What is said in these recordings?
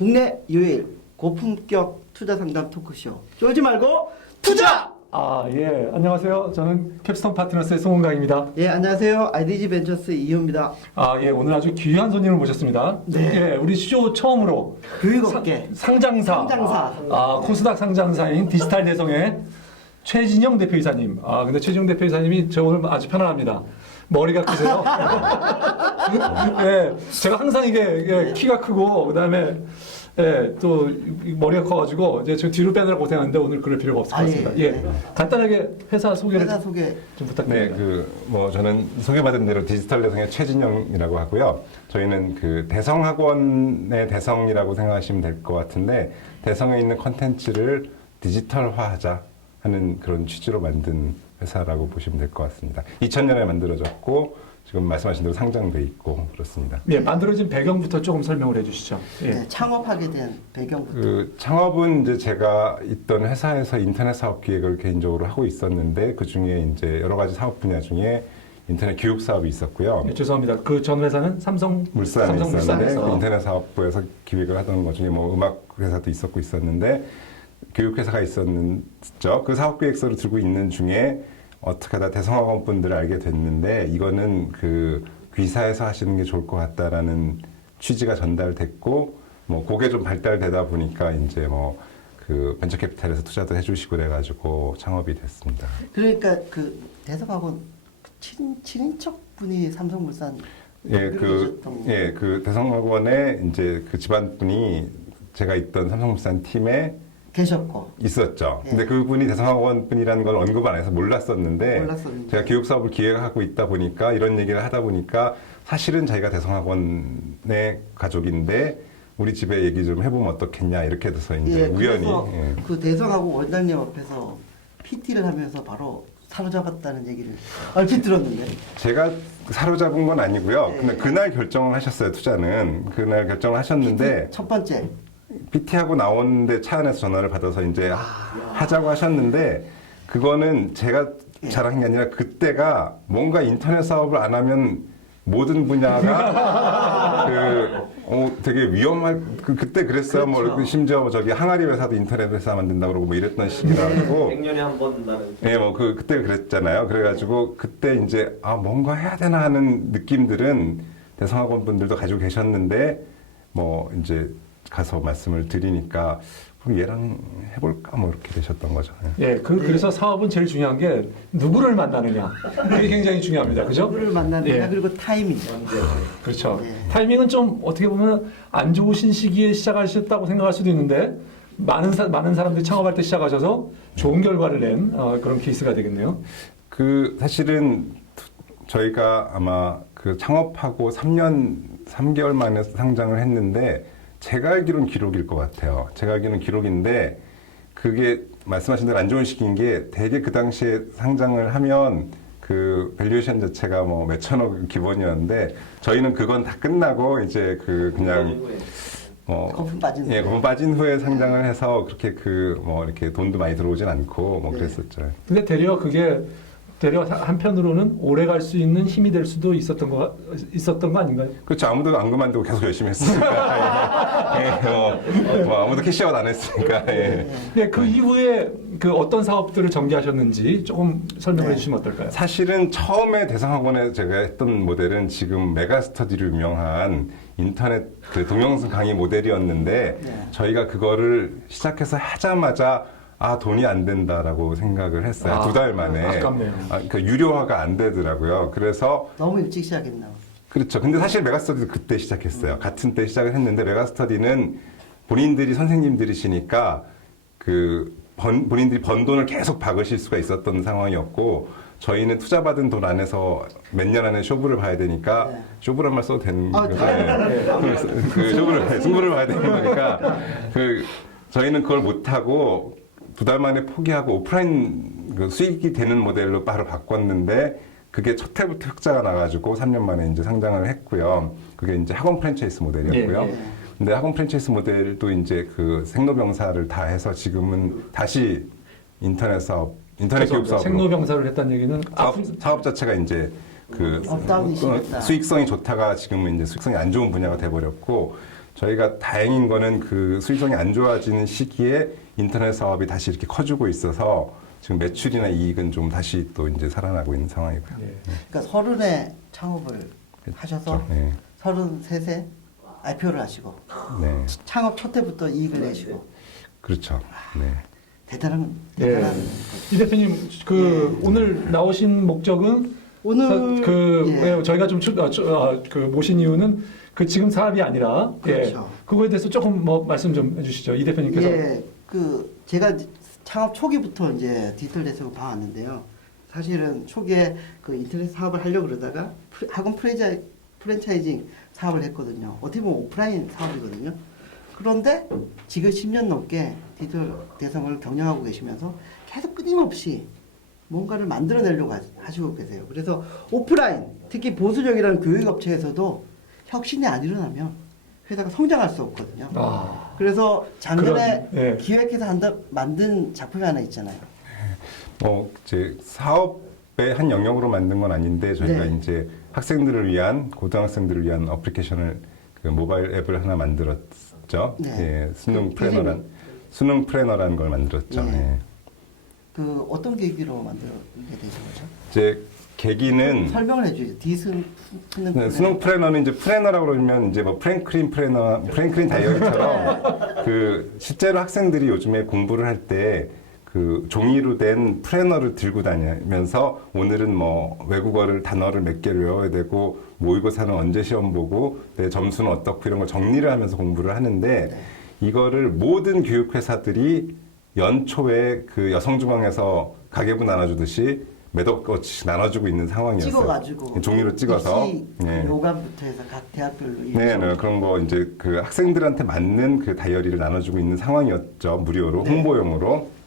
국내 유일 고품격 투자 상담 토크쇼 쫄지 말고 투자! 예. 안녕하세요. 저는 캡스톤 파트너스의 송은강입니다. 예, 안녕하세요. IDG 벤처스 이효입니다. 예. 오늘 아주 귀한 손님을 모셨습니다. 네. 예. 우리 쇼 처음으로 교육업계 상장사. 코스닥 상장사인 디지털 대성의 최진영 대표이사님. 근데 최진영 대표이사님이 저 오늘 아주 편안합니다. 머리가 크세요. 예. 제가 항상 이게 키가 크고, 그 다음에 예, 또 머리가 커가지고 이제 저 뒤로 빼느라 고생하는데 오늘 그럴 필요가 없을 것 같습니다. 예, 간단하게 회사 소개를 회사 소개 좀 부탁드립니다. 네, 저는 소개받은 대로 디지털 대성의 최진영이라고 하고요. 저희는 그 대성학원의 대성이라고 생각하시면 될 것 같은데 대성에 있는 컨텐츠를 디지털화하자 하는 그런 취지로 만든 회사라고 보시면 될 것 같습니다. 2000년에 만들어졌고 지금 말씀하신 대로 상장돼 있고 그렇습니다. 예, 만들어진 배경부터 조금 설명을 해주시죠. 예. 네, 창업하게 된 배경부터. 그 창업은 이제 제가 있던 회사에서 인터넷 사업 기획을 개인적으로 하고 있었는데 그 중에 이제 여러 가지 사업 분야 중에 인터넷 교육 사업이 있었고요. 예, 죄송합니다. 그 전 회사는 삼성물산에 있었는데 삼성물산에서. 그 인터넷 사업부에서 기획을 하던 것 중에 뭐 음악 회사도 있었는데 교육 회사가 있었죠. 그 사업 계획서를 들고 있는 중에 어떻게 하다 대성학원 분들을 알게 됐는데 이거는 그 귀사에서 하시는 게 좋을 것 같다라는 취지가 전달됐고 뭐 그게 좀 발달되다 보니까 이제 뭐 그 벤처캐피탈에서 투자도 해주시고 그래가지고 창업이 됐습니다. 그러니까 그 대성학원 친인척 분이 삼성물산 그 대성학원에 이제 그 집안분이 제가 있던 삼성물산 팀에 계셨고 있었죠. 예. 근데 그분이 대성학원 분이라는 걸 언급 안 해서 몰랐었는데 제가 교육 사업을 기획하고 있다 보니까 이런 얘기를 하다 보니까 사실은 자기가 대성학원의 가족인데 우리 집에 얘기 좀 해보면 어떻겠냐 이렇게 돼서 이제 우연히 그 대성하고 원장님 앞에서 PT를 하면서 바로 사로잡았다는 얘기를 얼핏 들었는데 제가 사로잡은 건 아니고요. 예. 근데 그날 결정을 하셨어요. 투자는 그날 결정을 하셨는데 PT 첫 번째 PT하고 나오는데 차 안에서 전화를 받아서 이제 하자고 하셨는데 그거는 제가 잘한 게 아니라 그때가 뭔가 인터넷 사업을 안 하면 모든 분야가 되게 위험할 그때 그랬어요. 그렇죠. 뭐 심지어 저기 항아리 회사도 인터넷 회사 만든다 그러고 뭐 이랬던 시기라고. 100년에 한 번 나는. 네, 뭐 그때 그랬잖아요. 그래가지고 그때 이제 뭔가 해야 되나 하는 느낌들은 대성학원 분들도 가지고 계셨는데 뭐 이제 가서 말씀을 드리니까 그럼 얘랑 해볼까 뭐 이렇게 되셨던 거죠. 예, 그래서 사업은 제일 중요한 게 누구를 만나느냐. 이게 굉장히 중요합니다. 그죠? 누구를 만나느냐 예. 그리고 타이밍. 그렇죠. 예. 타이밍은 좀 어떻게 보면 안 좋으신 시기에 시작하셨다고 생각할 수도 있는데 많은 사람들이 창업할 때 시작하셔서 좋은 결과를 낸 그런 케이스가 되겠네요. 그 사실은 저희가 아마 그 창업하고 3년 3개월 만에 상장을 했는데 제가 알기로는 기록일 것 같아요. 제가 알기로는 기록인데 그게 말씀하신 대로 안 좋은 시기인 게 되게 그 당시에 상장을 하면 그 밸류에이션 자체가 뭐 몇천억 기본이었는데 저희는 그건 다 끝나고 이제 그냥 거품 빠진 후에. 거품 빠진 후에 상장을 해서 그렇게 이렇게 돈도 많이 들어오진 않고 뭐 그랬었죠. 근데 되려 한편으로는 오래 갈 수 있는 힘이 될 수도 있었던 거 아닌가요? 그렇죠. 아무도 안 그만두고 계속 열심히 했으니까. 아무도 캐시아웃 안 했으니까. 예. 네, 그 이후에 그 어떤 사업들을 전개하셨는지 조금 설명을 해주시면 어떨까요? 사실은 처음에 대성학원에 제가 했던 모델은 지금 메가스터디로 유명한 인터넷 그 동영상 강의 모델이었는데 저희가 그거를 시작해서 하자마자 돈이 안 된다라고 생각을 했어요. 2달 만에. 아깝네요. 그러니까 유료화가 안 되더라고요. 그래서 너무 일찍 시작했나. 그렇죠. 근데 사실 메가스터디도 그때 시작했어요. 같은 때 시작을 했는데 메가스터디는 본인들이 선생님들이시니까 본인들이 번 돈을 계속 박으실 수가 있었던 상황이었고 저희는 투자받은 돈 안에서 몇 년 안에 쇼부를 봐야 되니까 쇼부란 말 써도 되는 거예요. 승부를 봐야 되는 거니까 저희는 그걸 못하고 2달 만에 포기하고 오프라인 수익이 되는 모델로 바로 바꿨는데 그게 첫 해부터 흑자가 나가지고 3년 만에 이제 상장을 했고요. 그게 이제 학원 프랜차이즈 모델이었고요. 근데 학원 프랜차이즈 모델도 이제 그 생로병사를 다 해서 지금은 다시 인터넷 교육 사업 생로병사를 했다는 얘기는 사업 자체가 이제 업다운이 심했다. 수익성이 좋다가 지금은 이제 수익성이 안 좋은 분야가 돼버렸고 저희가 다행인 거는 그 수익성이 안 좋아지는 시기에 인터넷 사업이 다시 이렇게 커지고 있어서 지금 매출이나 이익은 좀 다시 또 이제 살아나고 있는 상황이고요. 예. 그러니까 30에 창업을 하셔서 네. 33세 IPO를 하시고 네. 창업 첫 해부터 이익을 내시고 그렇죠. 네. 대단한 예. 이 대표님 그 오늘 나오신 목적은 오늘 왜 저희가 좀 그 모신 이유는 그 지금 사업이 아니라 그렇죠. 그거에 대해서 조금 뭐 말씀 좀 해주시죠. 이 대표님께서 예, 그 제가 창업 초기부터 이제 디지털 대책을 봐왔는데요. 사실은 초기에 그 인터넷 사업을 하려고 그러다가 학원 프랜차이징 사업을 했거든요. 어떻게 보면 오프라인 사업이거든요. 그런데 지금 10년 넘게 디지털 대상을 경영하고 계시면서 계속 끊임없이 뭔가를 만들어내려고 하시고 계세요. 그래서 오프라인, 특히 보수적이라는 교육업체에서도 혁신이 안 일어나면 회사가 성장할 수 없거든요. 그래서 작년에 그런, 예. 기획해서 만든 작품이 하나 있잖아요. 이제 사업의 한 영역으로 만든 건 아닌데 저희가 네. 이제 학생들을 위한 고등학생들을 위한 어플리케이션을 그 모바일 앱을 하나 만들었죠. 네. 예, 수능 플래너라는 걸 만들었죠. 예. 예. 그 어떤 계기로 만들게 되신 거죠? 이제 계기는 설명을 해주세요. 디스는 네, 수능 플래너는 이제 플래너라고 그러면 이제 뭐 프랭클린 다이어리처럼 그 실제로 학생들이 요즘에 공부를 할 때 그 종이로 된 플래너를 들고 다니면서 오늘은 뭐 외국어를 단어를 몇 개를 외워야 되고 모의고사는 언제 시험 보고 내 점수는 어떻고 이런 걸 정리를 하면서 공부를 하는데 이거를 모든 교육회사들이 연초에 그 여성중앙에서 가계부 나눠주듯이 매덕 거치 나눠주고 있는 상황이었어요. 찍어가지고 종이로 찍어서. 입시 네. 요감부터 해서 각 대학별로 네, 그런 거 이제 그 학생들한테 맞는 그 다이어리를 나눠주고 있는 상황이었죠. 무료로 네. 홍보용으로.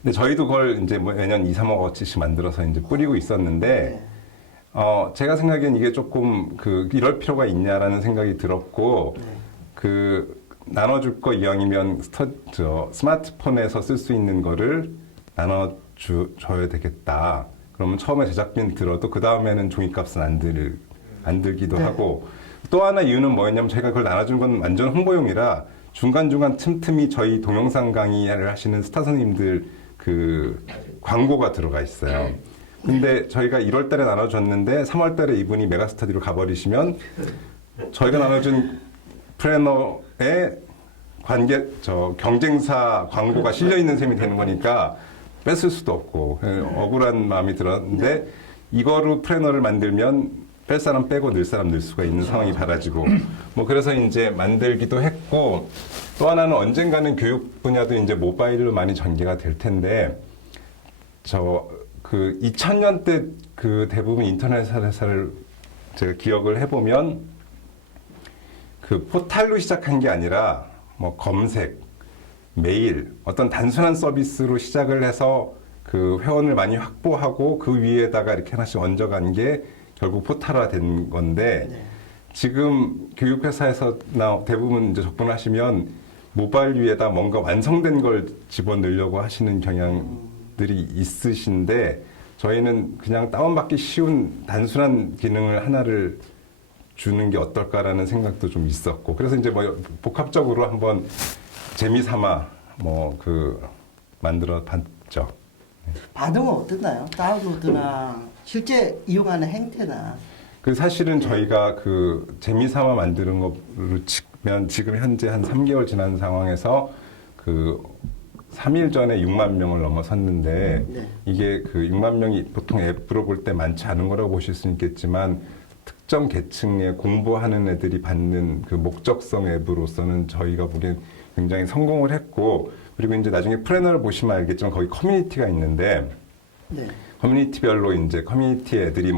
근데 저희도 그걸 이제 뭐 매년 2, 3억 어치씩 만들어서 이제 뿌리고 있었는데 네. 제가 생각엔 이게 조금 그 이럴 필요가 있냐라는 생각이 들었고 네. 그 나눠줄 거 이왕이면 스마트폰에서 쓸 수 있는 거를 나눠줘야 되겠다. 그러면 처음에 제작비는 들어도 그 다음에는 종이값은 안 들기도 네. 하고 또 하나 이유는 뭐였냐면 저희가 그걸 나눠준 건 완전 홍보용이라 중간중간 틈틈이 저희 동영상 강의를 하시는 스타 선생님들 그 광고가 들어가 있어요. 근데 저희가 1월 달에 나눠줬는데 3월 달에 이분이 메가스터디로 가버리시면 저희가 나눠준 플래너의 경쟁사 광고가 실려 있는 셈이 되는 거니까 뺏을 수도 없고 억울한 마음이 들었는데 이거로 플래너를 만들면 뺄 사람 빼고 늘 사람 늘 수가 있는 상황이 받아지고 뭐 그래서 이제 만들기도 했고 또 하나는 언젠가는 교육 분야도 이제 모바일로 많이 전개가 될 텐데 그 2000년대 그 대부분 인터넷 회사를 제가 기억을 해보면 그 포탈로 시작한 게 아니라 뭐 검색, 메일 어떤 단순한 서비스로 시작을 해서 그 회원을 많이 확보하고 그 위에다가 이렇게 하나씩 얹어간 게 결국 포탈화 된 건데 네. 지금 교육회사에서 대부분 이제 접근하시면 모바일 위에다 뭔가 완성된 걸 집어넣으려고 하시는 경향들이 있으신데 저희는 그냥 다운받기 쉬운 단순한 기능을 하나를 주는 게 어떨까라는 생각도 좀 있었고 그래서 이제 뭐 복합적으로 한번 재미삼아 뭐 그 만들어 봤죠. 반응은 어땠나요? 다운로드나 실제 이용하는 행태나 그 사실은 저희가 그 재미삼아 만드는 거를 치면 지금 현재 한 3개월 지난 상황에서 그 3일 전에 6만 명을 넘어섰는데 네. 이게 그 6만 명이 보통 앱으로 볼 때 많지 않은 거라고 보실 수 있겠지만 특정 계층의 공부하는 애들이 받는 그 목적성 앱으로서는 저희가 보기엔 굉장히 성공을 했고 그리고 이제 나중에 플래너를 보시면 알겠지만 거기 커뮤니티가 있는데 네. 커뮤니티별로 이제 커뮤니티 애들이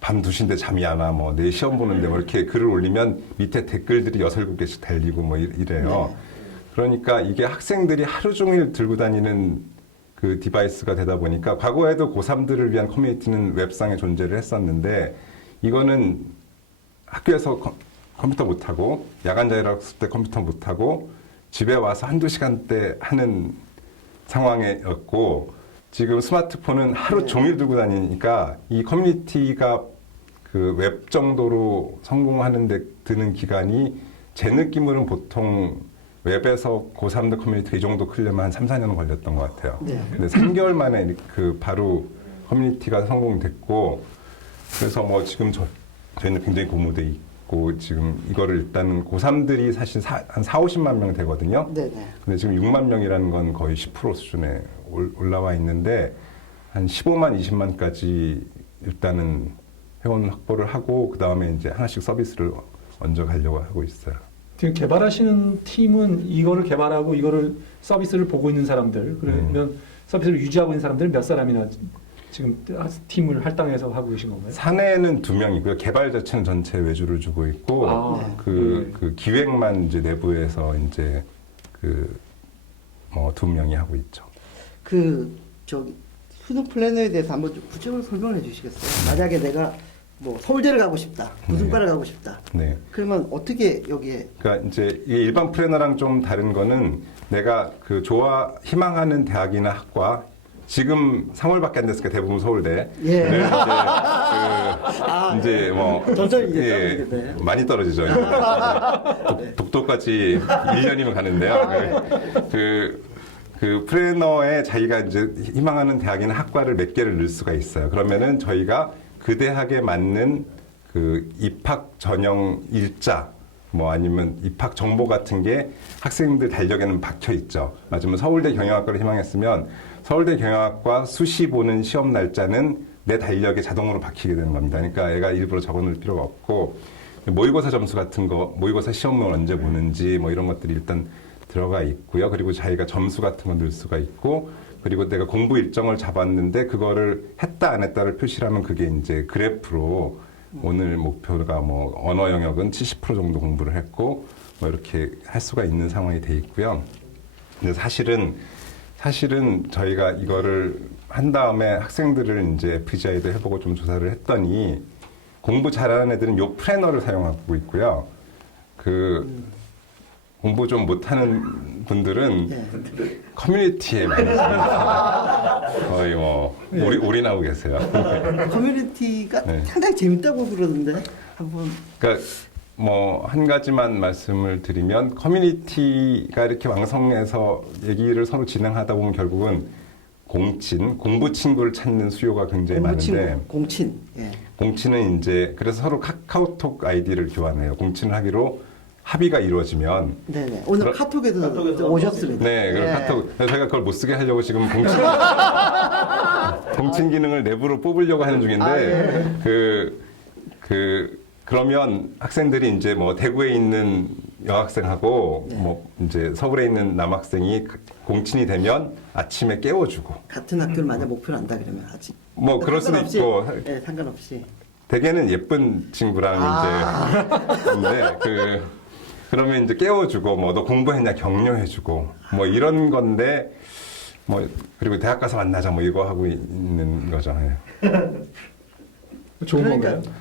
밤 2시인데 잠이 안 와, 내 시험 보는데 뭐 이렇게 글을 올리면 밑에 댓글들이 6, 7개씩 달리고 뭐 이래요. 네. 그러니까 이게 학생들이 하루 종일 들고 다니는 그 디바이스가 되다 보니까 과거에도 고3들을 위한 커뮤니티는 웹상에 존재를 했었는데 이거는 학교에서 컴퓨터 못하고 야간 자율학습 때 컴퓨터 못하고 집에 와서 한두 시간대 하는 상황이었고 지금 스마트폰은 하루 종일 들고 다니니까 이 커뮤니티가 그 웹 정도로 성공하는 데 드는 기간이 제 느낌으로는 보통 웹에서 고3들 커뮤니티가 이 정도 크려면 한 3, 4년 걸렸던 것 같아요. 네. 근데 3개월 만에 그 바로 커뮤니티가 성공됐고, 그래서 뭐 지금 저희는 굉장히 고무돼 있고, 지금 이거를 일단은 고3들이 사실 한 4, 50만 명 되거든요. 네네. 근데 지금 6만 명이라는 건 거의 10% 수준에 올라와 있는데, 한 15만, 20만까지 일단은 회원 확보를 하고, 그 다음에 이제 하나씩 서비스를 얹어 가려고 하고 있어요. 지금 개발하시는 팀은 이거를 개발하고 이거를 서비스를 보고 있는 사람들, 그러면 서비스를 유지하고 있는 사람들 몇 사람이나 지금 팀을 할당해서 하고 계신 건가요? 사내는 2명이고요. 개발 자체는 전체 외주를 주고 있고, 아, 그 기획만 이제 내부에서 이제 뭐 2명이 하고 있죠. 저기 수능 플래너에 대해서 한번 좀 구체적으로 설명을 해주시겠어요? 만약에 내가 뭐 서울대를 가고 싶다, 무슨 과를 가고 싶다. 네. 그러면 어떻게 여기에? 그러니까 이제 이게 일반 플래너랑 좀 다른 거는 내가 그 희망하는 대학이나 학과, 지금 3월밖에 안 됐으니까 대부분 서울대. 예. 네, 이제 뭐 점점 이제 예, 떨어지겠네. 많이 떨어지죠. 독도까지 1년이면 가는데요. 그 플래너에 자기가 이제 희망하는 대학이나 학과를 몇 개를 넣을 수가 있어요. 그러면은 저희가 그 대학에 맞는 그 입학 전형 일자, 뭐 아니면 입학 정보 같은 게 학생들 달력에는 박혀 있죠. 맞으면 서울대 경영학과를 희망했으면 서울대 경영학과 수시 보는 시험 날짜는 내 달력에 자동으로 박히게 되는 겁니다. 그러니까 애가 일부러 적어놓을 필요가 없고, 모의고사 점수 같은 거, 모의고사 시험을 언제 보는지 뭐 이런 것들이 일단 들어가 있고요. 그리고 자기가 점수 같은 거 넣을 수가 있고, 그리고 내가 공부 일정을 잡았는데 그거를 했다 안 했다를 표시를 하면 그게 이제 그래프로 오늘 목표가 뭐 언어 영역은 70% 정도 공부를 했고 뭐 이렇게 할 수가 있는 상황이 돼 있고요. 근데 사실은 저희가 이거를 한 다음에 학생들을 이제 FGI도 해보고 좀 조사를 했더니 공부 잘하는 애들은 요 플래너를 사용하고 있고요. 공부 좀 못하는 분들은 커뮤니티에 많이 거의 뭐 올인하고 계세요. 커뮤니티가 네. 상당히 재밌다고 그러던데 한번. 그러니까 뭐 한 가지만 말씀을 드리면 공부가 이렇게 왕성해서 얘기를 서로 진행하다 보면 결국은 공부 친구를 찾는 수요가 굉장히 많은데 공친. 예. 공친은 이제 그래서 서로 카카오톡 아이디를 교환해요. 공친을 하기로 합의가 이루어지면. 네네. 오늘 카톡에도 오셨습니다. 네, 그럼 예. 카톡. 저희가 그걸 못 쓰게 하려고 지금 공친 기능을 내부로 뽑으려고 하는 중인데, 그러면 학생들이 이제 뭐 대구에 있는 여학생하고 네. 뭐 이제 서울에 있는 남학생이 공친이 되면 아침에 깨워주고. 같은 학교를 만약 목표로 한다 그러면 아직. 뭐 그럴 수도 상관없이, 있고. 네, 상관없이. 대개는 예쁜 친구랑 이제 근데 그러면 이제 깨워주고 뭐 너 공부했냐 격려해주고 뭐 이런 건데 뭐 그리고 대학 가서 만나자 뭐 이거 하고 있는 거죠. 예. 좋은 그러니까. 건가요?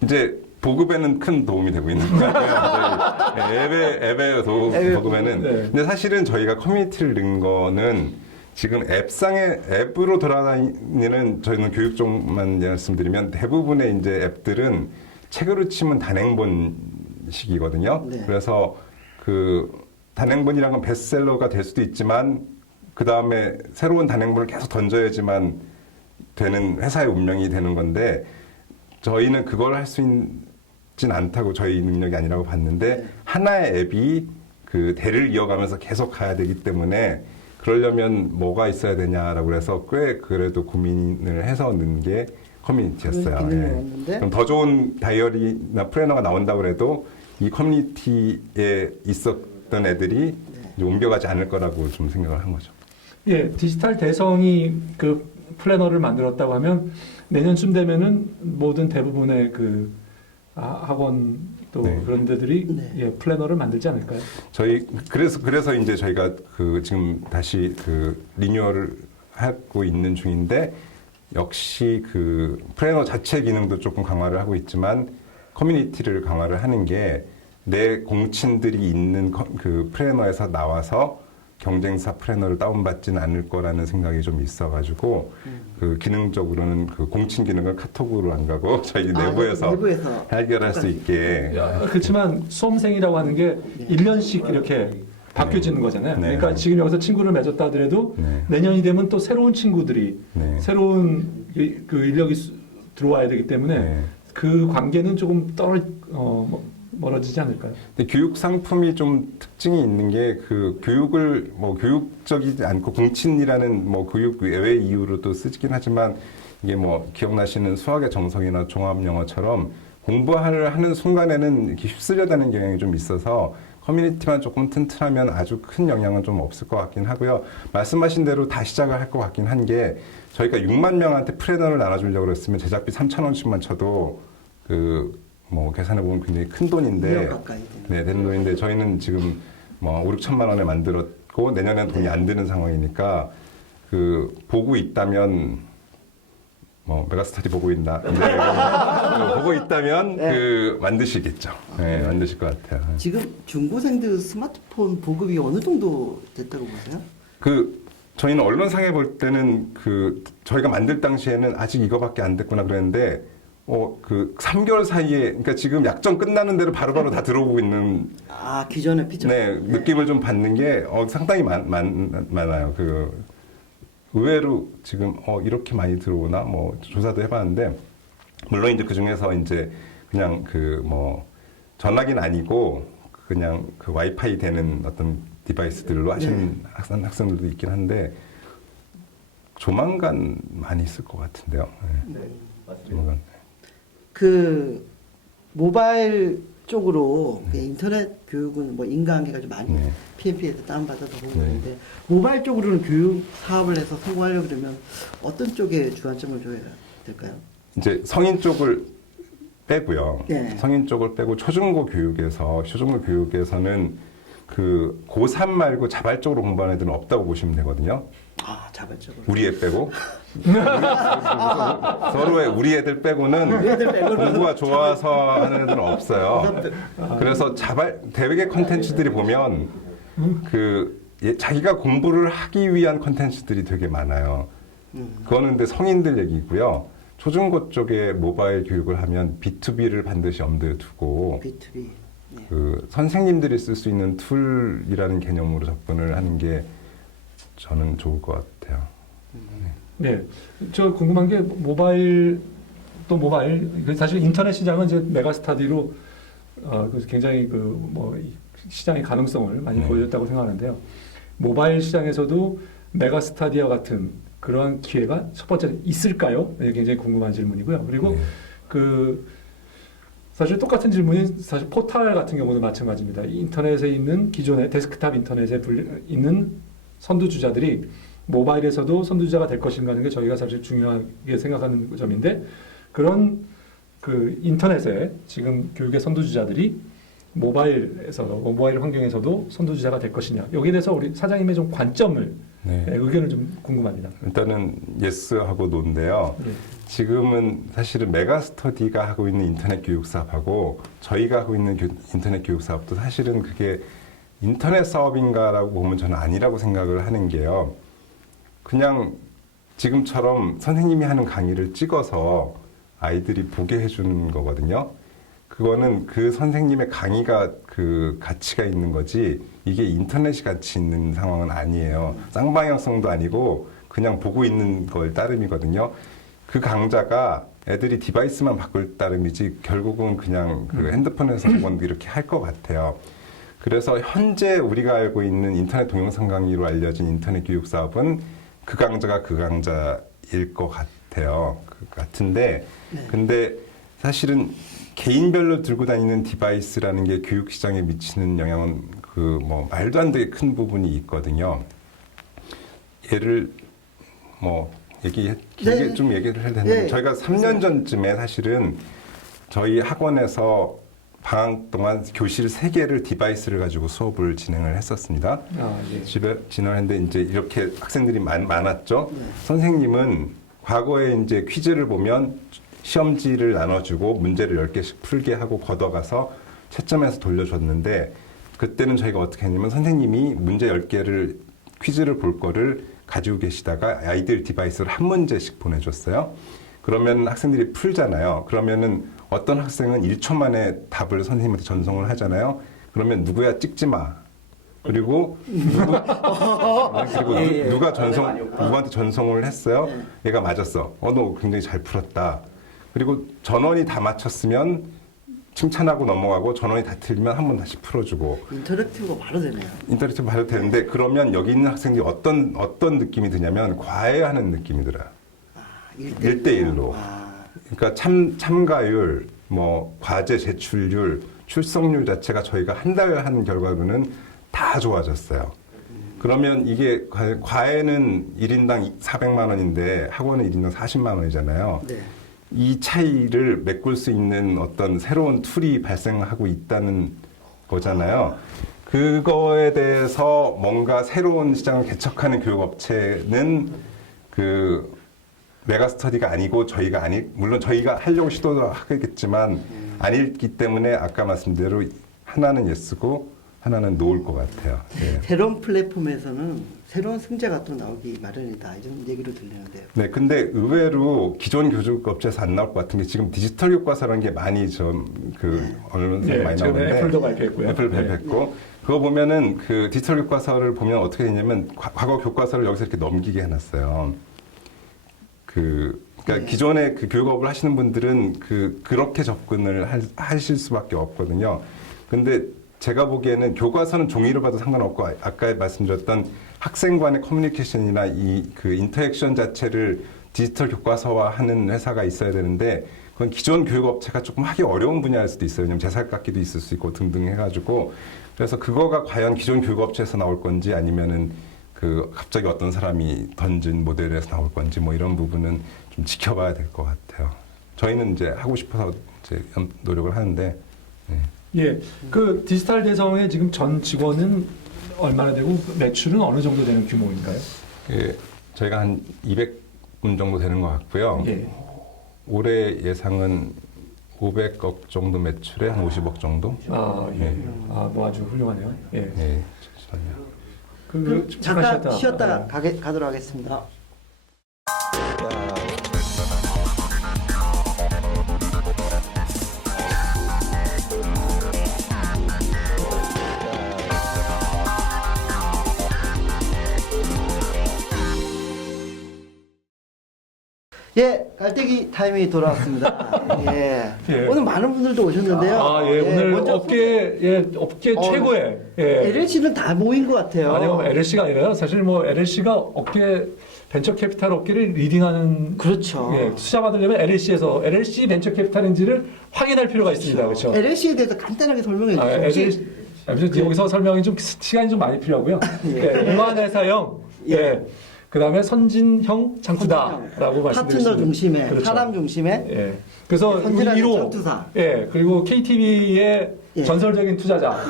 이제 보급에는 큰 도움이 되고 있는 것 같아요. 앱의 보급에는. 네. 근데 사실은 저희가 커뮤니티를 넣은 거는 지금 앱으로 돌아다니는 저희는 교육 쪽만 말씀드리면 대부분의 이제 앱들은 책으로 치면 단행본식이거든요. 네. 그래서 그 단행본이란 건 베스트셀러가 될 수도 있지만 그 다음에 새로운 단행본을 계속 던져야지만 되는 회사의 운명이 되는 건데 저희는 그걸 할 수 있진 않다고 저희 능력이 아니라고 봤는데 네. 하나의 앱이 그 대를 이어가면서 계속 가야 되기 때문에 그러려면 뭐가 있어야 되냐라고 해서 꽤 그래도 고민을 해서 넣은 게 커뮤니티였어요. 그런 기능이 예. 왔는데? 그럼 더 좋은 다이어리나 플래너가 나온다고 해도 이 커뮤니티에 있었던 애들이 이제 옮겨가지 않을 거라고 좀 생각을 한 거죠. 예, 디지털 대성이 그 플래너를 만들었다고 하면 내년쯤 되면은 모든 대부분의 그 학원 또 네. 그런 데들이 네. 예, 플래너를 만들지 않을까요? 그래서 이제 저희가 지금 다시 리뉴얼을 하고 있는 중인데 역시 플래너 자체 기능도 조금 강화를 하고 있지만 커뮤니티를 강화를 하는 게 내 공친들이 있는 플래너에서 나와서 경쟁사 플래너를 다운받지는 않을 거라는 생각이 좀 있어가지고 그 기능적으로는 그 공친 기능을 카톡으로 안 가고 저희 내부에서 해결할 수 있게. 그렇지만 수험생이라고 하는 게 1년씩 이렇게 바뀌어지는 거잖아요. 네. 그러니까 지금 여기서 친구를 맺었다 하더라도 네. 내년이 되면 또 새로운 친구들이 네. 새로운 그 인력이 들어와야 되기 때문에 네. 그 관계는 조금 멀어지지 않을까요? 근데 교육 상품이 좀 특징이 있는 게 그 교육을 뭐 교육적이지 않고 공친이라는 뭐 교육 외회 이유로 또 쓰긴 하지만 이게 뭐 기억나시는 수학의 정석이나 종합 영어처럼 공부를 하는 순간에는 이렇게 휩쓸려다는 경향이 좀 있어서 커뮤니티만 조금 튼튼하면 아주 큰 영향은 좀 없을 것 같긴 하고요. 말씀하신 대로 다 시작을 할 것 같긴 한 게 저희가 6만 명한테 플래너를 나눠주려고 그랬으면 제작비 3,000원씩만 쳐도 뭐 계산해 보면 굉장히 큰 돈인데, 네, 되는 돈인데 저희는 지금 뭐 5, 6천만 원에 만들었고 내년에는 돈이 안 드는 상황이니까 보고 있다면 뭐 메가스터디 보고 있나? 보고 있다면 만드시겠죠. 네, 만드실 것 같아요. 지금 중고생들 스마트폰 보급이 어느 정도 됐다고 보세요? 저희는 언론상에 볼 때는 저희가 만들 당시에는 아직 이거밖에 안 됐구나 그랬는데 3개월 사이에, 그러니까 지금 약정 끝나는 대로 바로바로 다 들어오고 있는. 기존의 피처. 네, 느낌을 좀 받는 게 상당히 많아요. 의외로 지금 이렇게 많이 들어오나 뭐 조사도 해봤는데 물론 이제 그 중에서 이제 그냥 전화기는 아니고 그냥 와이파이 되는 어떤 디바이스들로 하시는 학생들도 있긴 한데 조만간 많이 있을 것 같은데요. 네. 조만간. 모바일 쪽으로 인터넷 교육은 뭐 인과관계가 좀 많이 PNP에서 다운받아서 보고 있는데 모바일 쪽으로는 교육 사업을 해서 성공하려고 그러면 어떤 쪽에 주안점을 줘야 될까요? 이제 성인 쪽을 빼고요. 네. 성인 쪽을 빼고 초중고 교육에서는 고3 말고 자발적으로 공부하는 애들은 없다고 보시면 되거든요. 자발적으로. 우리 애 빼고. 서로의 우리 애들 빼고는 공부가 좋아서 하는 애들은 없어요. 그래서 대외 콘텐츠들이 보면 자기가 공부를 하기 위한 콘텐츠들이 되게 많아요. 그거는 근데 성인들 얘기고요. 초중고 쪽에 모바일 교육을 하면 B2B를 반드시 염두에 두고 B2B. 선생님들이 쓸 수 있는 툴이라는 개념으로 접근을 하는 게 저는 좋을 것 같아요. 네, 저 궁금한 게 모바일 사실 인터넷 시장은 이제 메가스터디로 굉장히 시장의 가능성을 많이 보여줬다고 생각하는데요. 모바일 시장에서도 메가스터디와 같은 그러한 기회가 첫 번째 있을까요? 네, 굉장히 궁금한 질문이고요. 그리고 사실 똑같은 질문이 사실 포탈 같은 경우도 마찬가지입니다. 인터넷에 있는 기존의 데스크탑 인터넷에 있는 선두주자들이 모바일에서도 선두주자가 될 것인가 하는 게 저희가 사실 중요하게 생각하는 점인데 그런 인터넷에 지금 교육의 선두주자들이 모바일 환경에서도 선두주자가 될 것이냐 여기에 대해서 우리 사장님의 좀 관점을 의견을 좀 궁금합니다. 일단은 예스하고 노인데요. 지금은 사실은 메가스터디가 하고 있는 인터넷 교육 사업하고 저희가 하고 있는 인터넷 교육 사업도 사실은 그게 인터넷 사업인가라고 보면 저는 아니라고 생각을 하는 게요. 그냥 지금처럼 선생님이 하는 강의를 찍어서 아이들이 보게 해주는 거거든요. 그거는 그 선생님의 강의가 가치가 있는 거지 이게 인터넷이 가치 있는 상황은 아니에요. 쌍방향성도 아니고 그냥 보고 있는 걸 따름이거든요. 그 강좌가 애들이 디바이스만 바꿀 따름이지 결국은 그냥 핸드폰에서 보건 이렇게 할 것 같아요. 그래서 현재 우리가 알고 있는 인터넷 동영상 강의로 알려진 인터넷 교육 사업은 그 강좌가 그 강좌일 것 같아요. 같은데 근데 사실은 개인별로 들고 다니는 디바이스라는 게 교육 시장에 미치는 영향은 말도 안 되게 큰 부분이 있거든요. 얘를 좀 얘기를 해야 되는데 저희가 3년 전쯤에 사실은 저희 학원에서 방학 동안 교실 3개를 디바이스를 가지고 수업을 진행을 했었습니다. 진행했는데 이제 이렇게 학생들이 많았죠. 선생님은 과거에 이제 퀴즈를 보면 시험지를 나눠주고 문제를 10개씩 풀게 하고 걷어가서 채점해서 돌려줬는데 그때는 저희가 어떻게 했냐면 선생님이 문제 10개를 퀴즈를 볼 거를 가지고 계시다가 아이들 디바이스로 한 문제씩 보내줬어요. 그러면 학생들이 풀잖아요. 그러면은 어떤 학생은 1초 만에 답을 선생님한테 전송을 하잖아요. 그러면 누구야 찍지 마. 그리고 누가 누구한테 전송을 했어요. 얘가 맞았어. 너 굉장히 잘 풀었다. 그리고 전원이 다 맞췄으면 칭찬하고 넘어가고 전원이 다 틀리면 한 번 다시 풀어주고. 인터랙티브가 바로 되네요. 인터랙티브 바로 되는데 그러면 여기 있는 학생들이 어떤 느낌이 드냐면 과외하는 느낌이 들어요. 1대1로. 그러니까 참가율, 뭐 과제 제출률, 출석률 자체가 저희가 한 달 한 결과로는 다 좋아졌어요. 그러면 이게 과외는 1인당 400만 원인데 학원은 1인당 40만 원이잖아요. 네. 이 차이를 메꿀 수 있는 어떤 새로운 툴이 발생하고 있다는 거잖아요. 그거에 대해서 뭔가 새로운 시장을 개척하는 교육업체는 그 메가스터디가 아니고 물론 저희가 하려고 시도도 하겠지만 아니기 때문에 아까 말씀대로 하나는 예스고 하나는 노을 것 같아요. 예. 새로운 플랫폼에서는 새로운 승자가 또 나오기 마련이다 이런 얘기로 들리는데요. 네, 근데 의외로 기존 교육업체에서 안 나올 것 같은 게 지금 디지털 교과서라는 게 많이 언론에 많이 최근에 나오는데 애플도 발표했고요. 애플 발표했고 그거 보면은 그 디지털 교과서를 보면 어떻게 되냐면 과거 교과서를 여기서 이렇게 넘기게 해놨어요. 그러니까 기존에 그 교육업을 하시는 분들은 그렇게 접근을 하실 수밖에 없거든요. 근데 제가 보기에는 교과서는 종이로 봐도 상관없고 아까 말씀드렸던 학생 간의 커뮤니케이션이나 그 인터액션 자체를 디지털 교과서화하는 회사가 있어야 되는데 그건 기존 교육업체가 조금 하기 어려운 분야일 수도 있어요. 왜냐면 제살깎기도 있을 수 있고 등등 해가지고 그래서 그거가 과연 기존 교육업체에서 나올 건지 아니면은 갑자기 어떤 사람이 던진 모델에서 나올 건지 뭐 이런 부분은 좀 지켜봐야 될 것 같아요. 저희는 이제 하고 싶어서 이제 노력을 하는데. 네. 예, 그 디지털 대성의 지금 전 직원은 얼마나 되고 매출은 어느 정도 되는 규모인가요? 예, 저희가 한 200분 정도 되는 것 같고요. 예. 올해 예상은 500억 정도 매출에 한 50억 정도. 예. 뭐 아주 훌륭하네요. 예. 네, 잠시만요. 잠깐 쉬었다가 가도록 하겠습니다. 예, 깔때기 타임이 돌아왔습니다. 예. 예. 오늘 많은 분들도 오셨는데요. 오늘 먼저 업계 최고의 LLC는 다 모인 것 같아요. 아니요, LLC가 아니라요. 사실 뭐 LLC가 벤처 캐피탈 업계를 리딩하는 그렇죠. 투자 받으려면 LLC 벤처 캐피탈인지를 확인할 필요가 있습니다. 그렇죠? LLC에 대해서 간단하게 설명해 주시죠. 여기서 설명이 좀 시간이 좀 많이 필요하고요. 이만회사형 그다음에 선진형 창투다라고 말씀드렸습니다. 파트너 중심에, 그렇죠. 사람 중심에. 그래서 선진하는 1호, 창투사. 그리고 KTV의 전설적인 투자자,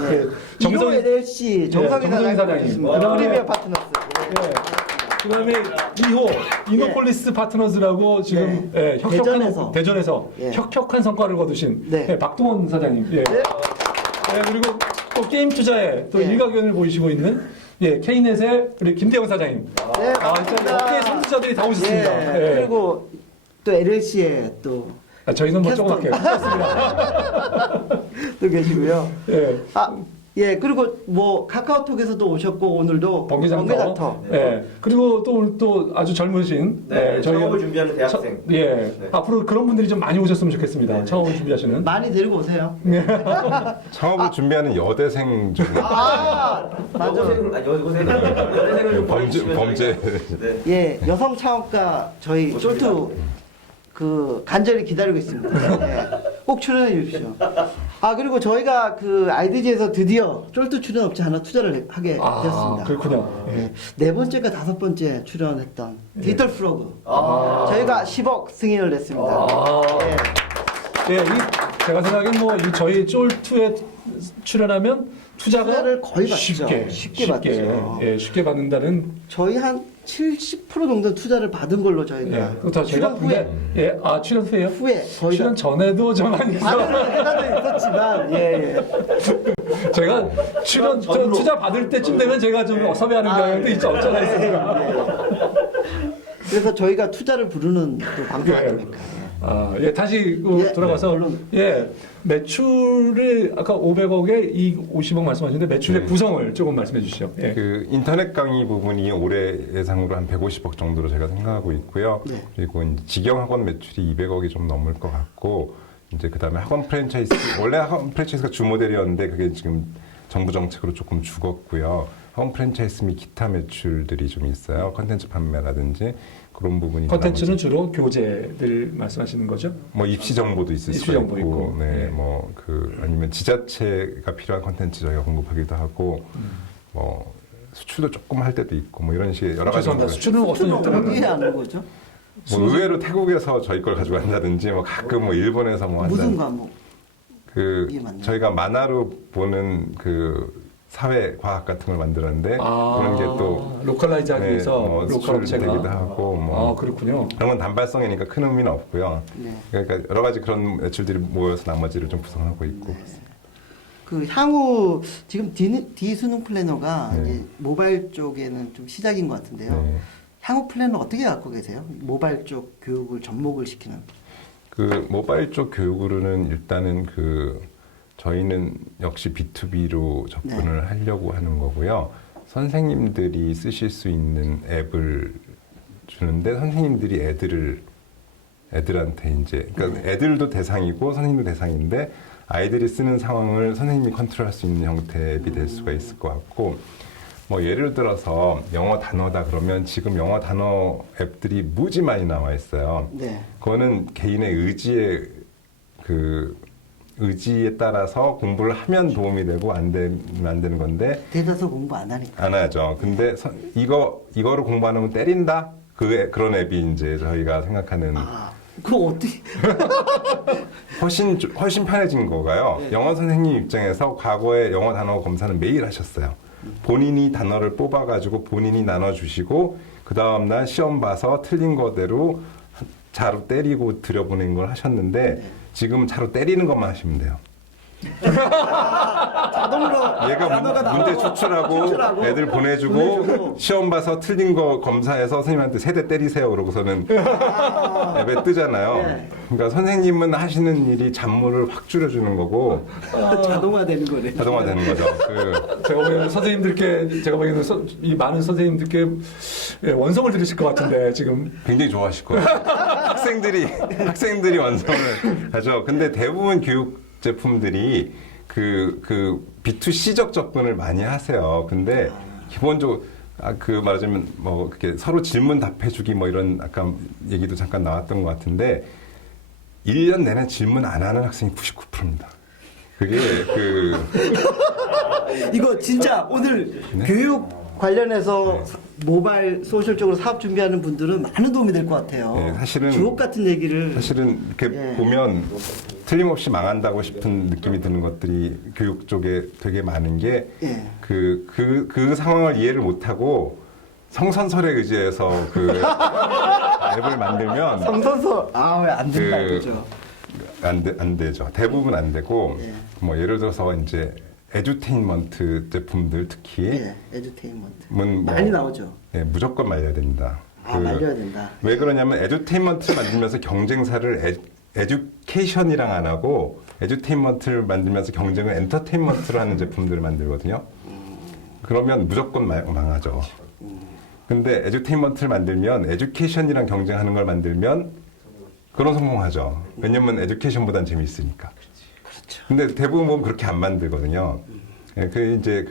정성 LLC 정성희 사장님, 프리미어 파트너스. 그다음에 2호 이노폴리스 파트너즈라고 지금 대전에서 혁혁한 성과를 거두신 박동원 사장님. 그리고 또 게임 투자에 또 일가견을 보이시고 있는 K넷의 우리 김대영 사장님. 진짜 업계 선수자들이 다 오셨습니다. 그리고 또 LLC에 또 저희는 뭐 조그맣게 했습니다. 또 계시고요. 그리고 뭐 카카오톡에서도 오셨고 오늘도 번개장터. 그리고 또 아주 젊으신 창업을 준비하는 대학생. 앞으로 그런 분들이 좀 많이 오셨으면 좋겠습니다. 창업을 준비하시는. 많이 데리고 오세요. 창업을 준비하는 여대생 중. 맞아. 여대생을 좀 범죄. 예, 여성 창업가 저희 쫄투 간절히 기다리고 있습니다. 꼭 출연해 주십시오. 그리고 저희가 IDG에서 드디어 쫄투 출연업체 하나 투자를 하게 되었습니다. 그렇군요. 네 번째가 다섯 번째 출연했던 디지털 프로그. 저희가 10억 승인을 냈습니다. 제가 생각엔 저희 쫄투에 출연하면 투자를 거의 받죠. 쉽게 받죠. 쉽게 받는다는. 저희 한 70% 정도 투자를 받은 걸로 저희가 예, 그렇다. 제가 출연 후에 근데 예, 아 출연 후에요? 후에 저희가 출연 전에도 전화가 있어. 아는 있었지만 예. 제가 출연 투자 받을 때쯤 되면 제가 좀 섭외하는 경향도 있지 없잖아 있으니까. 그래서 저희가 투자를 부르는 또 방송 아닙니까? 아, 예, 다시 돌아가서 물론. 예, 매출을 아까 500억에 이 50억 말씀하셨는데 매출의 구성을 조금 말씀해 주시죠. 예. 그 인터넷 강의 부분이 올해 예상으로 한 150억 정도로 제가 생각하고 있고요. 네. 그리고 이제 직영 학원 매출이 200억이 좀 넘을 것 같고, 이제 그 다음에 학원 프랜차이즈, 원래 학원 프랜차이즈가 주 모델이었는데 그게 지금 정부 정책으로 조금 죽었고요. 학원 프랜차이즈 및 기타 매출들이 좀 있어요. 컨텐츠 판매라든지 그런 부분이. 컨텐츠는 주로 교재들 말씀하시는 거죠? 뭐 입시 정보도 있을 입시 수가 정보 있고, 있고. 네, 네. 뭐 그 아니면 지자체가 필요한 컨텐츠 저희가 공급하기도 하고, 뭐 수출도 조금 할 때도 있고, 뭐 이런 식의 여러 가지. 죄송합니다. 수출은 어떤 수출은 형태로 어디에 하는 거죠? 뭐 의외로 태국에서 저희 걸 가지고 간다든지, 뭐 가끔 뭐 일본에서 뭐 무슨 한다든지. 과목? 그 이게 맞나요? 저희가 만화로 보는 그 사회 과학 같은 걸 만들었는데 그런 게 또 로컬라이즈하기 위해서 뭐 로컬 수출되기도 업체가 하고 뭐 아 그렇군요. 그런 건 단발성이니까 큰 의미는 없고요. 네. 그러니까 여러 가지 그런 매출들이 모여서 나머지를 좀 구성하고 있고. 그 향후 지금 디수능 플래너가 네. 이제 모바일 쪽에는 좀 시작인 것 같은데요. 네. 향후 플래너 어떻게 갖고 계세요? 모바일 쪽 교육을 접목을 시키는. 그 모바일 쪽 교육으로는 일단은 그 저희는 역시 B2B로 접근을 하려고 하는 거고요. 선생님들이 쓰실 수 있는 앱을 주는데 선생님들이 애들한테 이제 그러니까 애들도 대상이고 선생님도 대상인데 아이들이 쓰는 상황을 선생님이 컨트롤할 수 있는 형태의 앱이 될 수가 있을 것 같고 뭐 예를 들어서 영어 단어다 그러면 지금 영어 단어 앱들이 무지 많이 나와 있어요. 네. 그거는 개인의 의지에 따라서 공부를 하면 도움이 되고 안 되면 안 되는 건데 대다수 공부 안 하니까. 안 하죠. 근데 이거를 공부하는 건 때린다? 그런 앱이 이제 저희가 생각하는 아, 그거 어떻게? 훨씬 편해진 거가요. 영어 선생님 입장에서 과거에 영어 단어 검사는 매일 하셨어요. 본인이 단어를 뽑아가지고 본인이 나눠주시고 그 다음날 시험 봐서 틀린 거대로 자로 때리고 들여보낸 걸 하셨는데 지금은 자로 때리는 것만 하시면 돼요. 자동으로 얘가 단어가 문제 나오고 추출하고 애들 보내주고 시험 봐서 틀린 거 검사해서 선생님한테 세대 때리세요 그러고서는 앱에 뜨잖아요. 네. 그러니까 선생님은 하시는 일이 잡무를 확 줄여주는 거고 자동화되는 거네. 자동화되는 거죠. 제가 보기에는 선생님들께 제가 보기에는 이 많은 선생님들께 예, 원성을 들으실 것 같은데 지금 굉장히 좋아하실 거예요. 학생들이 완성을 하죠. 근데 대부분 교육 제품들이 그 B2C적 접근을 많이 하세요. 근데 기본적으로 말하자면 뭐 그렇게 서로 질문 답해주기 뭐 이런 아까 얘기도 잠깐 나왔던 것 같은데 1년 내내 질문 안 하는 학생이 99%입니다. 그게 이거 진짜 오늘 네? 교육 관련해서 모바일 소셜 쪽으로 사업 준비하는 분들은 많은 도움이 될 것 같아요. 네, 사실은 주옥 같은 얘기를 사실은 이렇게 예. 보면 틀림없이 망한다고 싶은 느낌이 드는 것들이 교육 쪽에 되게 많은 게 예. 그 상황을 이해를 못하고 성선설에 의지해서 그 앱을 만들면 성선서 왜 안 된다 그- 이거죠. 안 되죠. 대부분 안 되고 예. 뭐 예를 들어서 이제 에듀테인먼트 제품들 특히 예, 에듀테인먼트 뭐 많이 나오죠. 예, 무조건 말려야 됩니다. 말려야 된다. 왜 그러냐면 에듀테인먼트를 만들면서 경쟁사를 에듀케이션이랑 안 하고 에듀테인먼트를 만들면서 경쟁을 엔터테인먼트로 하는 제품들을 만들거든요. 그러면 무조건 망하죠. 근데 에듀테인먼트를 만들면 에듀케이션이랑 경쟁하는 걸 만들면 그런 성공하죠. 왜냐면 에듀케이션보단 재미있으니까. 그렇죠. 근데 대부분 보면 그렇게 안 만들거든요. 예, 이제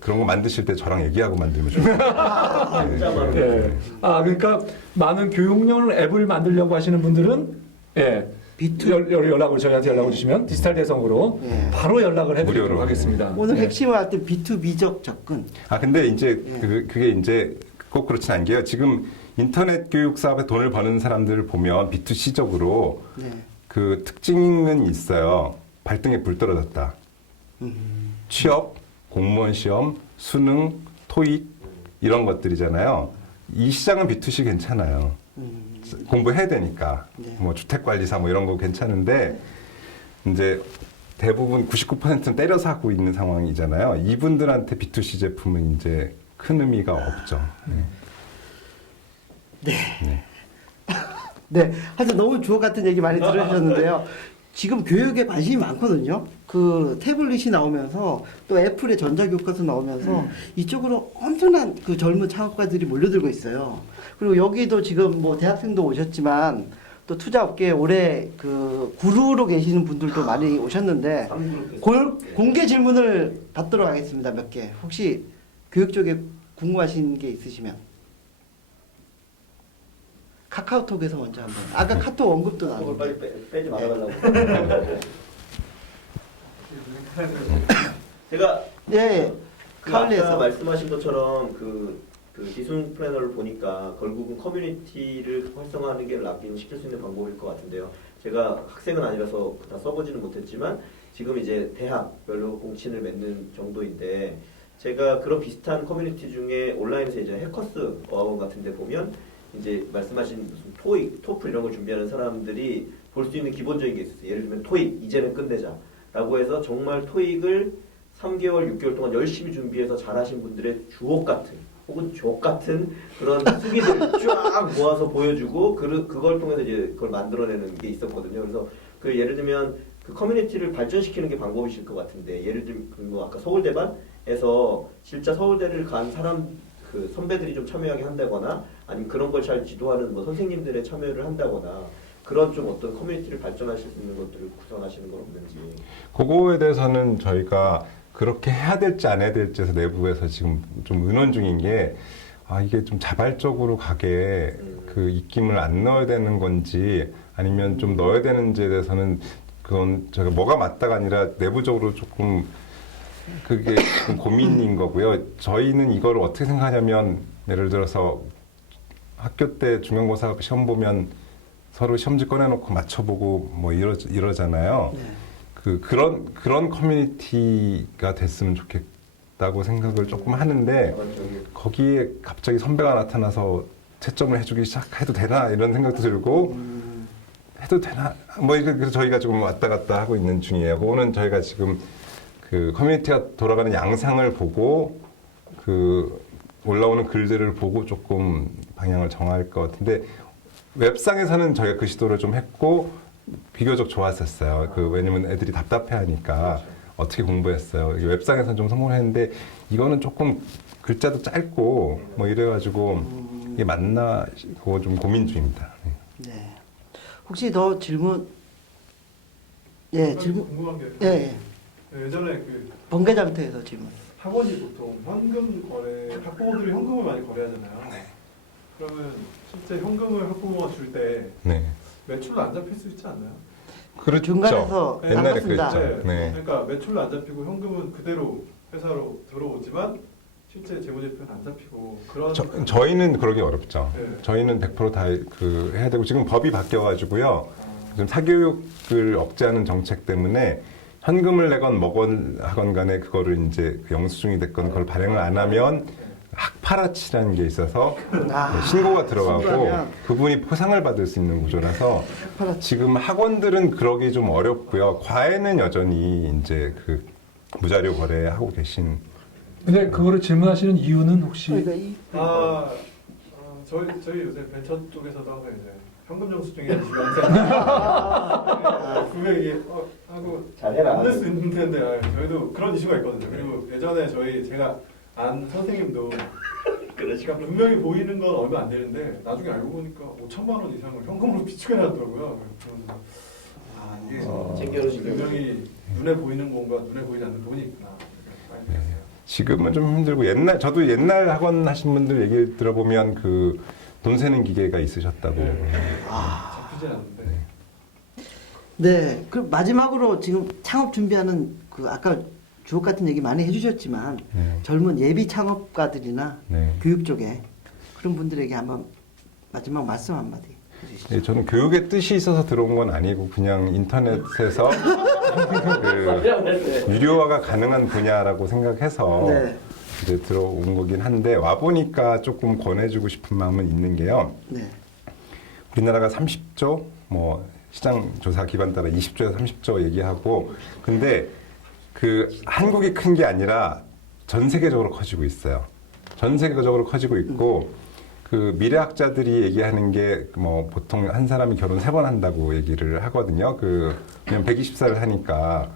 그런 거 만드실 때 저랑 얘기하고 만들면 좋아요. 예. 그러니까 많은 교육용 앱을 만들려고 하시는 분들은 예. 연락을 저희한테 연락을 주시면 디지털 대성으로 예. 바로 연락을 해드리도록 무료로. 하겠습니다. 오늘 예. 핵심을 할 때 B2B적 접근. 근데 이제 그게 이제 꼭 그렇진 않은 게요. 지금 인터넷 교육 사업에 돈을 버는 사람들을 보면 B2C적으로 네. 그 특징은 있어요. 발등에 불 떨어졌다. 취업, 공무원 시험, 수능, 토익 이런 것들이잖아요. 이 시장은 B2C 괜찮아요. 공부해야 되니까. 네. 뭐 주택관리사 뭐 이런 거 괜찮은데 이제 대부분 99%는 때려서 하고 있는 상황이잖아요. 이분들한테 B2C 제품은 이제 큰 의미가 없죠. 네. 네, 하여튼 너무 주옥 같은 얘기 많이 들으셨는데요. 지금 교육에 관심이 많거든요. 그 태블릿이 나오면서 또 애플의 전자교과서 나오면서 이쪽으로 엄청난 그 젊은 창업가들이 몰려들고 있어요. 그리고 여기도 지금 뭐 대학생도 오셨지만 또 투자업계에 오래 그 구루로 계시는 분들도 많이 오셨는데 공개 질문을 받도록 하겠습니다. 몇 개. 혹시 교육 쪽에 궁금하신 게 있으시면. 카카오톡에서 먼저 한번. 아까 카톡 언급도 그걸 나왔는데. 빨리 빼지 말아달라고. 제가 예, 그 아까 카울리에서. 말씀하신 것처럼 그 기술 플래너를 보니까 결국은 커뮤니티를 활성화하는 게 락인 시킬 수 있는 방법일 것 같은데요. 제가 학생은 아니라서 다 써보지는 못했지만 지금 이제 대학별로 공친을 맺는 정도인데 제가 그런 비슷한 커뮤니티 중에 온라인에서 이제 해커스 어학원 같은 데 보면 이제 말씀하신 무슨 토익, 토플 이런 걸 준비하는 사람들이 볼 수 있는 기본적인 게 있었어요. 예를 들면 토익 이제는 끝내자 라고 해서 정말 토익을 3개월, 6개월 동안 열심히 준비해서 잘하신 분들의 주옥 같은 혹은 족 같은 그런 수기들 쫙 모아서 보여주고 그걸 통해서 이제 그걸 만들어내는 게 있었거든요. 그래서 그 예를 들면 그 커뮤니티를 발전시키는 게 방법이실 것 같은데 예를 들면 뭐 아까 서울대반에서 진짜 서울대를 간 사람 그 선배들이 좀 참여하게 한다거나 아니면 그런 걸 잘 지도하는 뭐 선생님들의 참여를 한다거나 그런 좀 어떤 커뮤니티를 발전하실 수 있는 것들을 구성하시는 건 없는지. 그거에 대해서는 저희가 그렇게 해야 될지 안 해야 될지에서 내부에서 지금 좀 의논 중인 게 이게 좀 자발적으로 가게 그 입김을 안 넣어야 되는 건지 아니면 좀 넣어야 되는지에 대해서는 그건 제가 뭐가 맞다가 아니라 내부적으로 조금 그게 좀 고민인 거고요. 저희는 이걸 어떻게 생각하냐면 예를 들어서 학교 때 중간고사 시험 보면 서로 시험지 꺼내놓고 맞춰보고 뭐 이러잖아요. 네. 그런 커뮤니티가 됐으면 좋겠다고 생각을 조금 하는데 거기에 갑자기 선배가 나타나서 채점을 해주기 시작해도 되나 이런 생각도 들고 해도 되나 뭐 그래서 저희가 지금 왔다 갔다 하고 있는 중이에요. 그거는 저희가 지금 그 커뮤니티가 돌아가는 양상을 보고 그 올라오는 글들을 보고 조금 방향을 정할 것 같은데 웹상에서는 저희가 그 시도를 좀 했고 비교적 좋았었어요. 왜냐면 애들이 답답해하니까 어떻게 공부했어요. 웹상에서는 좀 성공했는데 이거는 조금 글자도 짧고 뭐 이래가지고 이게 맞나 그거 좀 고민 중입니다. 네. 혹시 더 질문? 예, 질문. 궁금한 게 예, 예. 예전에 그 번개장터에서 질문. 학원이 보통 현금 거래, 학부모들이 현금을 많이 거래하잖아요. 그러면 실제 현금을 학부모가 줄 때 네. 매출로 안 잡힐 수 있지 않나요? 그렇죠. 중간에서 옛날에 나갔습니다. 그랬죠. 네. 그러니까 매출로 안 잡히고 현금은 그대로 회사로 들어오지만 실제 재무제표는 안 잡히고 그런. 저희는 그러기 어렵죠. 네. 저희는 100% 다 해야 되고 지금 법이 바뀌어가지고요. 지금 사교육을 억제하는 정책 때문에 현금을 내건 뭐건 하건 간에 그거를 이제 그 영수증이 됐건 그걸 발행을 안 하면 학파라치라는 게 있어서 신고가 들어가고 신고하면. 그분이 포상을 받을 수 있는 구조라서 학파라치. 지금 학원들은 그러기 좀 어렵고요. 과외는 여전히 이제 그 무자료 거래하고 계신. 근데 그거를 질문하시는 이유는 혹시 그러니까 이 저희 요새 벤처 쪽에서도 하고 이제 현금 영수증이 중요한 분명히 하고 잘해라. 만들 수 있는 텐데 저희도 그런 이슈가 있거든요. 그리고 예전에 제가 안 선생님도 그러시까 분명히 보이는 건 얼마 안 되는데 나중에 알고 보니까 5천만 원 이상을 현금으로 비축해놨더라고요. 그러면서 이게 챙겨주시는 분명히 눈에 보이는 건가 눈에 보이지 않는 돈이 있구나. 많이 느꼈어요. 지금은 좀 힘들고 저도 옛날 학원 하신 분들 얘기 들어보면 그 돈 세는 기계가 있으셨다고. 잡히진 않는데. 네. 그 마지막으로 지금 창업 준비하는 그 아까 주옥 같은 얘기 많이 해주셨지만 네. 젊은 예비 창업가들이나 네. 교육 쪽에 그런 분들에게 한번 마지막 말씀 한마디 해주시죠. 네, 저는 교육의 뜻이 있어서 들어온 건 아니고 그냥 인터넷에서 그 유료화가 가능한 분야라고 생각해서 네. 이제 들어온 거긴 한데 와 보니까 조금 권해주고 싶은 마음은 있는 게요. 네. 우리나라가 30조 뭐 시장 조사 기반 따라 20조에서 30조 얘기하고 근데 그 한국이 큰 게 아니라 전 세계적으로 커지고 있어요. 전 세계적으로 커지고 있고 그 미래학자들이 얘기하는 게 뭐 보통 한 사람이 결혼 3번 한다고 얘기를 하거든요. 그 그냥 120살을 하니까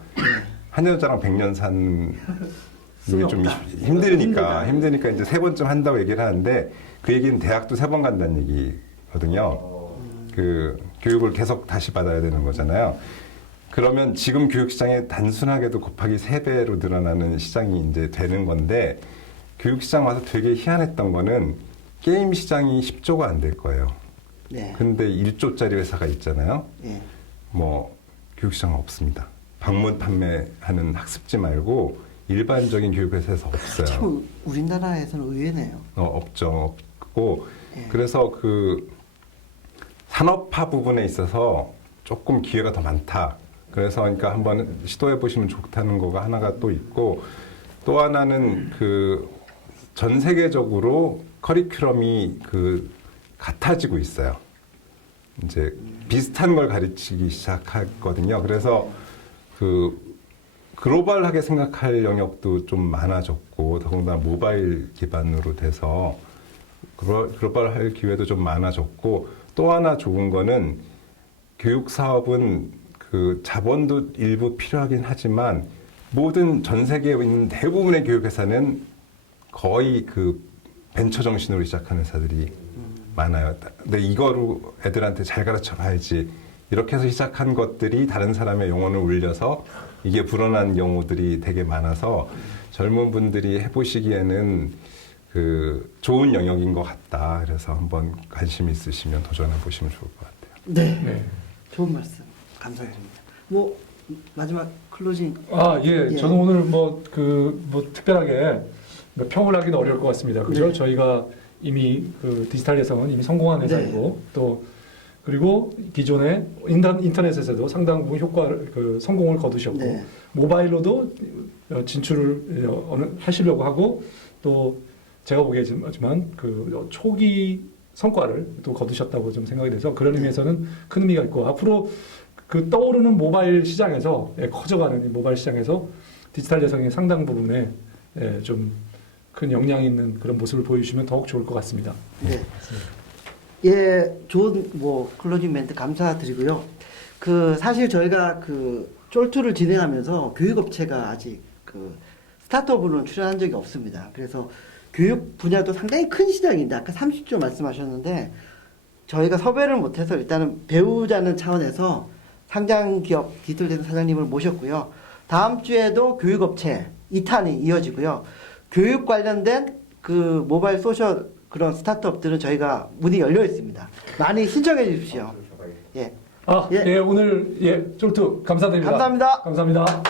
한 여자랑 100년 사는 이게 좀 힘드니까 이제 3번쯤 한다고 얘기를 하는데 그 얘기는 대학도 3번 간다는 얘기거든요. 그 교육을 계속 다시 받아야 되는 거잖아요. 그러면 지금 교육 시장에 단순하게도 곱하기 3배로 늘어나는 시장이 이제 되는 건데 교육 시장 와서 되게 희한했던 거는 게임 시장이 10조가 안 될 거예요. 네. 근데 1조짜리 회사가 있잖아요. 예. 뭐 교육 시장은 없습니다. 방문 판매하는 학습지 말고 일반적인 교육 회사에서 없어요. 참 우리나라에서는 의외네요. 없죠. 없고 예. 그래서 그 산업화 부분에 있어서 조금 기회가 더 많다. 그래서 그러니까 한번 시도해 보시면 좋다는 거가 하나가 또 있고 또 하나는 그 전 세계적으로 커리큘럼이 그 같아지고 있어요. 이제 비슷한 걸 가르치기 시작했거든요. 그래서 그 글로벌하게 생각할 영역도 좀 많아졌고 더군다나 모바일 기반으로 돼서 글로벌할 기회도 좀 많아졌고 또 하나 좋은 거는 교육 사업은 그 자본도 일부 필요하긴 하지만 모든 전 세계에 있는 대부분의 교육 회사는 거의 그 벤처 정신으로 시작하는 회사들이 많아요. 근데 이거로 애들한테 잘 가르쳐 봐야지. 이렇게 해서 시작한 것들이 다른 사람의 영혼을 울려서 이게 불어난 경우들이 되게 많아서 젊은 분들이 해보시기에는 그 좋은 영역인 것 같다. 그래서 한번 관심 있으시면 도전해 보시면 좋을 것 같아요. 네. 네. 좋은 말씀 감사드립니다. 뭐 마지막 클로징. 예. 저는 오늘 뭐 특별하게 평을 하기는 어려울 것 같습니다. 그죠? 네. 저희가 이미 그 디지털 여성은 이미 성공한 회사이고 또 그리고 기존의 인터넷에서도 상당 부분 효과를 성공을 거두셨고 네. 모바일로도 진출을 하시려고 하고 또 제가 보기에지만 그 초기 성과를 또 거두셨다고 좀 생각이 돼서 그런 의미에서는 큰 의미가 있고 앞으로 그 떠오르는 모바일 시장에서 커져가는 이 모바일 시장에서 디지털 여성의 상당 부분에 좀 큰 영향이 있는 그런 모습을 보여주시면 더욱 좋을 것 같습니다. 네. 예, 좋은 뭐 클로징 멘트 감사드리고요. 그 사실 저희가 그 쫄투를 진행하면서 교육업체가 아직 그 스타트업으로는 출연한 적이 없습니다. 그래서 교육 분야도 상당히 큰 시장인데 아까 30조 말씀하셨는데 저희가 섭외를 못해서 일단은 배우자는 차원에서 상장기업 디지털 사장님을 모셨고요. 다음 주에도 교육업체 2탄이 이어지고요. 교육 관련된 그 모바일 소셜 그런 스타트업들은 저희가 문이 열려 있습니다. 많이 신청해 주십시오. 예. 오늘 쫄투 감사드립니다. 감사합니다. 감사합니다.